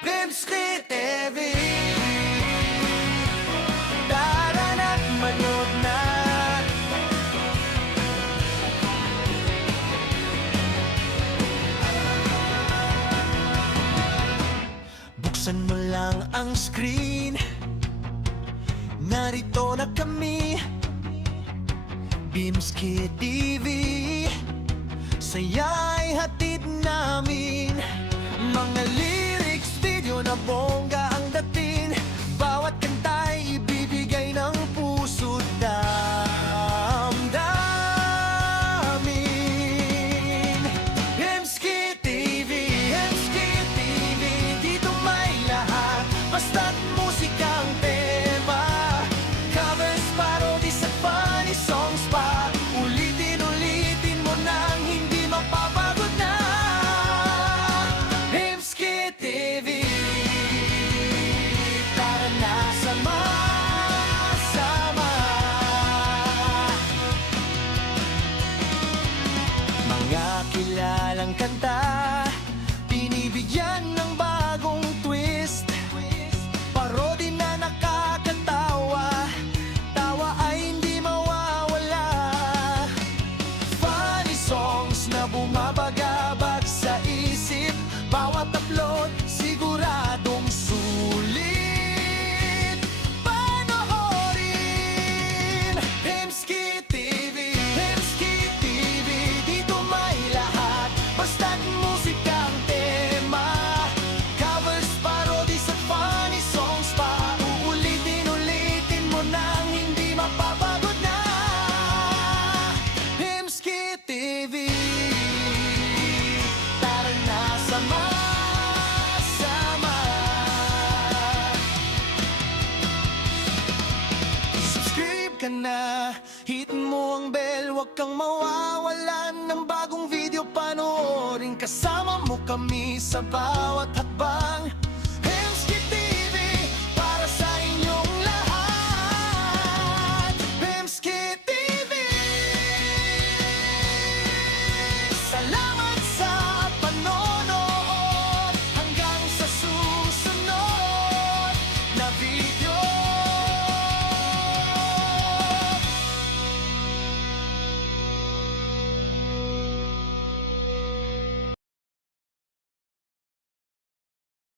Pimski TV. Tara na't manood na. Buksan mo lang ang screen, narito na kami, Pimski TV. Saya'y hatid namin, mga lyrics, video na bongga ang dating. Bawat kanta'y ibibigay ng puso't damdamin. Pimski TV, Pimski TV, dito may lahat, basta't musika ang tema. Covers, parodies at funny songs pa. Ulitin mo nang hindi mapapagod na. Pimski TV. Tara na sama-sama. Mga kilalang kanta, binibigyan ng bagong twist. Parody na nakakatawa, tawa ay hindi mawawala. Funny songs na bumabagabag sa isip, bawat upload siguradong sulit. Panoorin Pimski TV, Pimski TV, dito may lahat, basta't musika ang tema. Covers, parodies at funny songs pa. Uulitin mo nang hindi mapapagod na. Pimski TV. Tara na sama-sama. Subscribe ka na, hit mo ang bell, huwag kang mawawalan ng bagong video. Panoorin, kasama mo kami sa bawat hakbang.